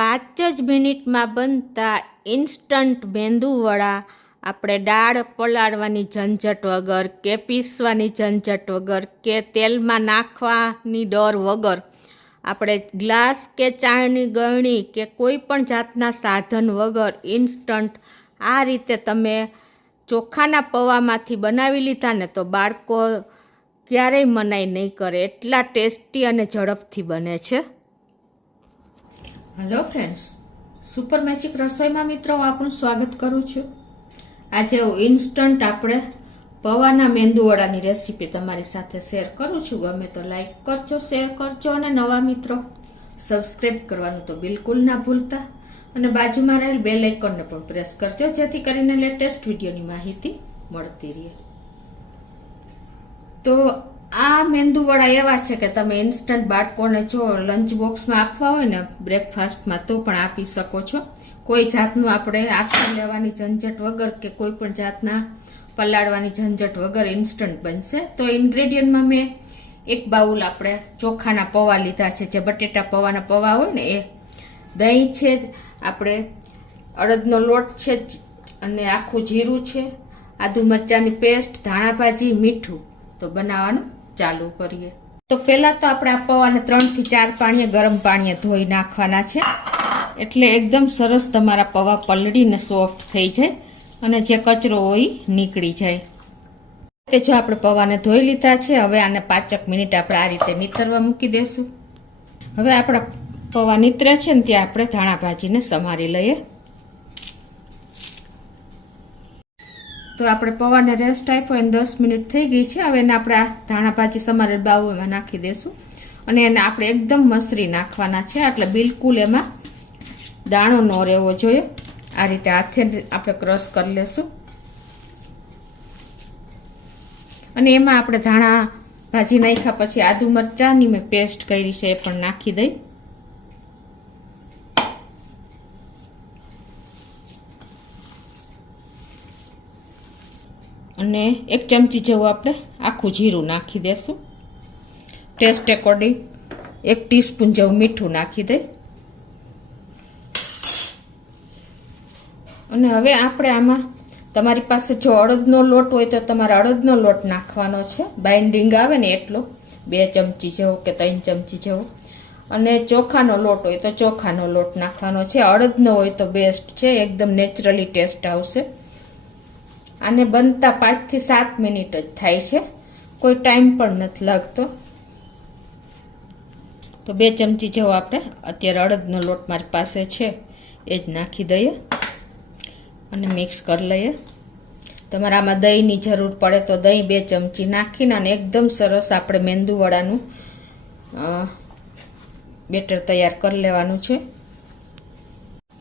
5 જ મિનિટમાં બનતા ઇન્સ્ટન્ટ મેંદુવડા આપણે દાળ પલાળવાની ઝંઝટ વગર કે પીસવાની ઝંઝટ વગર કે તેલમાં નાખવાની ડર વગર આપણે ગ્લાસ કે ચાની ગળણી કે કોઈ પણ જાતના સાધન વગર ઇન્સ્ટન્ટ આ રીતે તમે ચોખાના પૌવામાંથી બનાવી લીધા ને તો બાળકો ક્યારેય મનાઈ નહીં કરે, એટલા ટેસ્ટી અને ઝડપથી બને છે. હેલો ફ્રેન્ડ્સ, સુપર મેજિક રસોઈમાં મિત્રો આપનું સ્વાગત કરું છું. આજે ઇન્સ્ટન્ટ આપણે પૌવાના મેંદુવડાની રેસીપી તમારી સાથે શેર કરું છું. ગમે તો લાઈક કરજો, શેર કરજો અને નવા મિત્રો સબસ્ક્રાઈબ કરવાનું તો બિલકુલ ના ભૂલતા અને બાજુમાં રહેલ બેલ આઇકોનને પણ પ્રેસ કરજો જેથી કરીને લેટેસ્ટ વિડીયોની માહિતી મળતી રહે. તો આ મેંદુવડા એવા છે કે તમે ઇન્સ્ટન્ટ બાળકોને જો લંચ બોક્સમાં આપવા હોય ને બ્રેકફાસ્ટમાં તો પણ આપી શકો છો. કોઈ જાતનું આપણે આખી લેવાની ઝંઝટ વગર કે કોઈ પણ જાતના પલાળવાની ઝંઝટ વગર ઇન્સ્ટન્ટ બનશે. તો ઇન્ગ્રેડિયન્ટમાં મેં એક બાઉલ આપણે ચોખાના પૌવા લીધા છે, જે બટેટા પૌવાના પૌવા હોય ને એ. દહીં છે, આપણે અડદનો લોટ છે અને આખું જીરું છે, આદુ મરચાંની પેસ્ટ, ધાણા ભાજી, મીઠું. તો બનાવવાનું ચાલુ કરીએ. તો પહેલા તો આપણે આ પૌવાને 3 થી 4 પાણીએ ગરમ પાણીએ ધોઈ નાખવાના છે, એટલે એકદમ સરસ તમારા પૌવા પલળીને સોફ્ટ થઈ જાય અને જે કચરો હોય નીકળી જાય. તે જો આપણે પૌવાને ધોઈ લીધા છે, હવે આને 5 મિનિટ આપણે આ રીતે નીતરવા મૂકી દેશું. હવે આપણા પૌવા નીતરે છે ને ત્યાં આપણે ધાણા ભાજીને સમારી લઈએ. તો આપણે પૌવાને રેસ્ટ આપ્યો એને 10 મિનિટ થઈ ગઈ છે. હવે એને આપણે આ ધાણા ભાજી સમારેલ બાઉલમાં નાખી દેશું અને એને આપણે એકદમ મસરી નાખવાના છે, એટલે બિલકુલ એમાં દાણો ન રહેવો જોઈએ. આ રીતે હાથે આપણે ક્રશ કરી લેશું અને એમાં આપણે ધાણા ભાજી નાખ્યા પછી આદુ મરચાંની મેં પેસ્ટ કરી છે એ પણ નાખી દઈ અને 1 ચમચી જેવું આપણે આખું જીરું નાખી દેશું. ટેસ્ટ એકોર્ડિંગ 1 ટીસ્પૂન જેવું મીઠું નાખી દઈ અને હવે આપણે આમાં તમારી પાસે જો અડદનો લોટ હોય તો તમારે અડદનો લોટ નાખવાનો છે, બાઇન્ડિંગ આવે ને એટલો 2 ચમચી જેવો કે 3 ચમચી જેવો. અને ચોખાનો લોટ હોય તો ચોખાનો લોટ નાખવાનો છે. અડદનો હોય તો બેસ્ટ છે, એકદમ નેચરલી ટેસ્ટ આવશે. આને બનતા 5 થી 7 મિનિટ જ થાય છે, કોઈ ટાઈમ પણ નથી લાગતો. તો 2 ચમચી જેવો આપણે અત્યારે અડદનો લોટ મારી પાસે છે એ જ નાખી દઈએ અને મિક્સ કરી લઈએ. તમારે આમાં દહીંની જરૂર પડે તો દહીં 2 ચમચી નાખીને અને એકદમ સરસ આપણે મેંદુવડાનું બેટર તૈયાર કરી લેવાનું છે.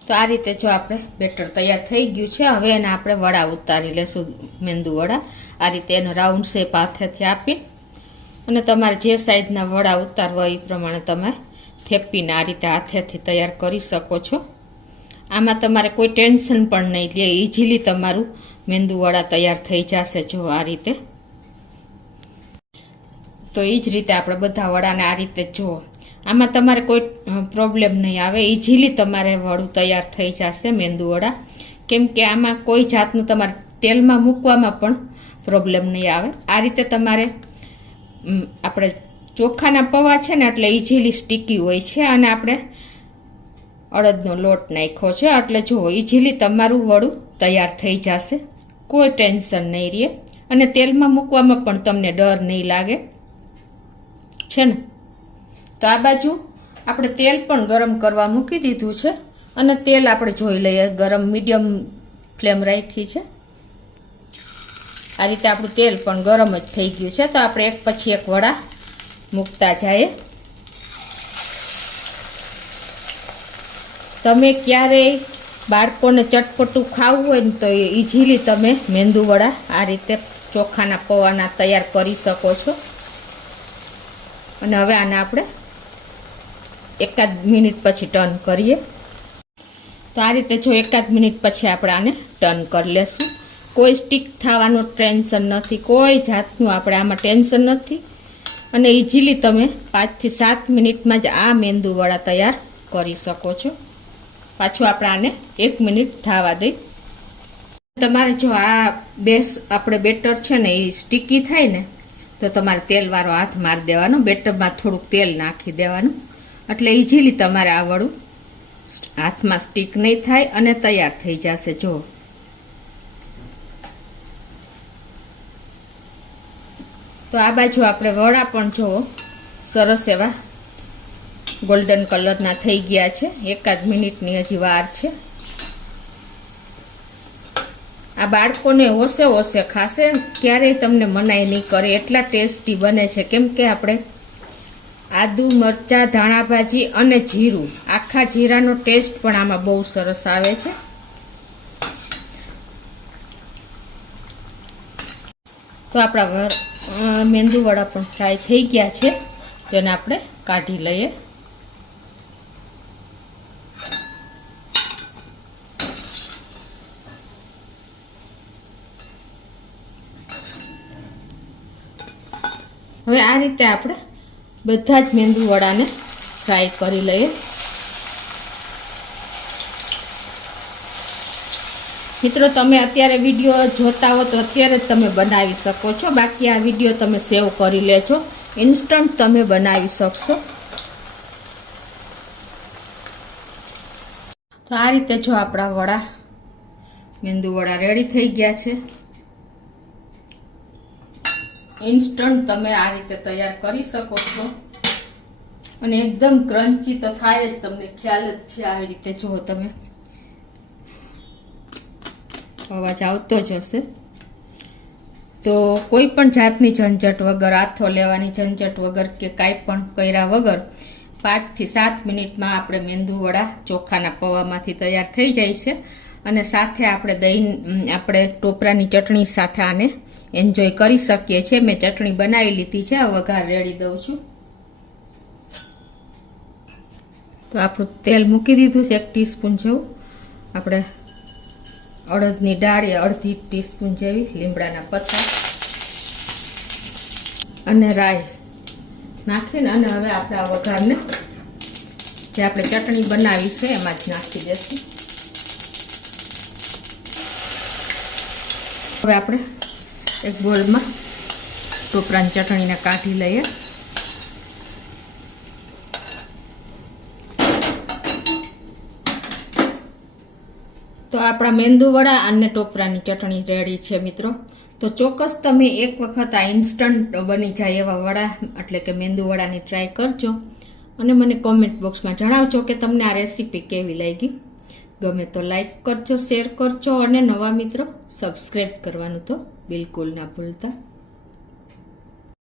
તો આ રીતે જો આપણે બેટર તૈયાર થઈ ગયું છે, હવે એને આપણે વડા ઉતારી લેશું, મેંદુવડા. આ રીતે એનો રાઉન્ડ શેપ હાથેથી આપી અને તમારે જે સાઈઝના વડા ઉતારવા એ પ્રમાણે તમે થેપીને આ રીતે હાથેથી તૈયાર કરી શકો છો. આમાં તમારે કોઈ ટેન્શન પણ નહીં લે, ઇઝીલી તમારું મેંદુવડા તૈયાર થઈ જશે. જો આ રીતે, તો એ જ રીતે આપણે બધા વડાને આ રીતે જુઓ, આમાં તમારે કોઈ પ્રોબ્લેમ નહીં આવે, ઇઝીલી તમારે વડું તૈયાર થઈ જશે મેંદુવડા. કેમ કે આમાં કોઈ જાતનું તમારે તેલમાં મૂકવામાં પણ પ્રોબ્લેમ નહીં આવે. આ રીતે તમારે આપણે ચોખાના પૌવા છે ને એટલે ઇઝીલી સ્ટીકી હોય છે અને આપણે અડદનો લોટ નાખ્યો છે, એટલે જુઓ ઇઝીલી તમારું વડું તૈયાર થઈ જશે, કોઈ ટેન્શન નહીં રહે અને તેલમાં મૂકવામાં પણ તમને ડર નહીં લાગે છે ને. તો આ બાજુ આપણે તેલ પણ ગરમ કરવા મૂકી દીધું છે અને તેલ આપણે જોઈ લઈએ, ગરમ મીડિયમ ફ્લેમ રાખી છે. આ રીતે આપણું તેલ પણ ગરમ જ થઈ ગયું છે. તો આપણે એક પછી એક વડા મૂકતા જઈએ. તમે ક્યારેય બાળકોને ચટપટું ખાવું હોય ને તો ઇઝીલી તમે મેંદુવડા આ રીતે ચોખાના પૌવાના તૈયાર કરી શકો છો. અને હવે આને આપણે 1 મિનિટ પછી ટર્ન કરીએ. તો આ રીતે જો 1 મિનિટ પછી આપણે આને ટર્ન કરી લેશું. કોઈ સ્ટીક થવાનું ટેન્શન નથી, કોઈ જાતનું આપણે આમાં ટેન્શન નથી અને ઇઝીલી તમે 5 થી 7 મિનિટમાં જ આ મેંદુવડા તૈયાર કરી શકો છો. પાછું આપણે આને 1 મિનિટ થવા દઈ. તમારે જો આ આપણે બેટર છે ને એ સ્ટીકી થાય ને તો તમારે તેલવાળો હાથ મારી દેવાનો, બેટરમાં થોડુંક તેલ નાખી દેવાનું, એટલે ઇઝીલી તમારે આ વડું હાથમાં સ્ટીક નહીં થાય અને તૈયાર થઈ જશે. જો તો આ બાજુ આપણે વડા પણ જો સરસ એવા ગોલ્ડન કલરના થઈ ગયા છે. 1 મિનિટની હજી વાર છે. આ બાળકોને ઓસે ખાશે, ક્યારેય તમને મનાઈ નહીં કરે, એટલા ટેસ્ટી બને છે. કેમ કે આપણે આદુ, મરચાં, ધાણાભાજી અને જીરું, આખા જીરાનો ટેસ્ટ પણ આમાં બહુ સરસ આવે છે. તો આપણા મેંદુ વડા પણ ફ્રાય થઈ ગયા છે, તેને આપણે કાઢી લઈએ. હવે આ રીતે આપણે બધા જ મેંદુ વડાને ફ્રાય કરી લઈએ. મિત્રો, તમે અત્યારે વિડીયો જોતા હો તો અત્યારે જ તમે બનાવી શકો છો, બાકી આ વિડીયો તમે સેવ કરી લેજો, ઇન્સ્ટન્ટ તમે બનાવી શકશો. તો આ રીતે જો આપણા વડા, મેંદુ વડા રેડી થઈ ગયા છે. ઇન્સ્ટન્ટ તમે આ રીતે તૈયાર કરી શકો છો અને એકદમ ક્રન્ચી તો થાય જ, તમને ખ્યાલ જ છે. આવી રીતે જુઓ તમે, અવાજ આવતો જ હશે. તો કોઈ પણ જાતની ઝંઝટ વગર, હાથો લેવાની ઝંઝટ વગર કે કાંઈ પણ કર્યા વગર 5 થી 7 મિનિટમાં આપણે મેંદુ વડા ચોખાના પૌવામાંથી તૈયાર થઈ જાય છે. અને સાથે આપણે ટોપરાની ચટણી સાથે આને એન્જોય કરી શકીએ છીએ. મેં ચટણી બનાવી લીધી છે, વઘાર રેડી દઉં છું. તો આપણું તેલ મૂકી દીધું છે 1 ટીસ્પૂન જેવું. આપણે અડદની દાળ એ અડધી ટીસ્પૂન જેવી, લીમડાના પત્તા અને રાઈ નાખીને અને હવે આપણે આ વઘારને જે આપણે ચટણી બનાવી છે એમાં જ નાખી દઈશું. હવે આપણે એક બોલમાં ટોપરાની ચટણીને કાઢી લઈએ. તો આપણા મેંદુ વડા અને ટોપરાની ચટણી રેડી છે મિત્રો. તો ચોક્કસ તમે એક વખત આ ઇન્સ્ટન્ટ બની જાય એવા વડા એટલે કે મેંદુ વડાની ટ્રાય કરજો અને મને કોમેન્ટ બોક્સમાં જણાવજો કે તમને આ રેસીપી કેવી લાગી. ગમે તો લાઈક કરજો, શેર કરજો અને નવા મિત્રો સબસ્ક્રાઈબ કરવાનું તો બિલકુલ ના ભૂલતા.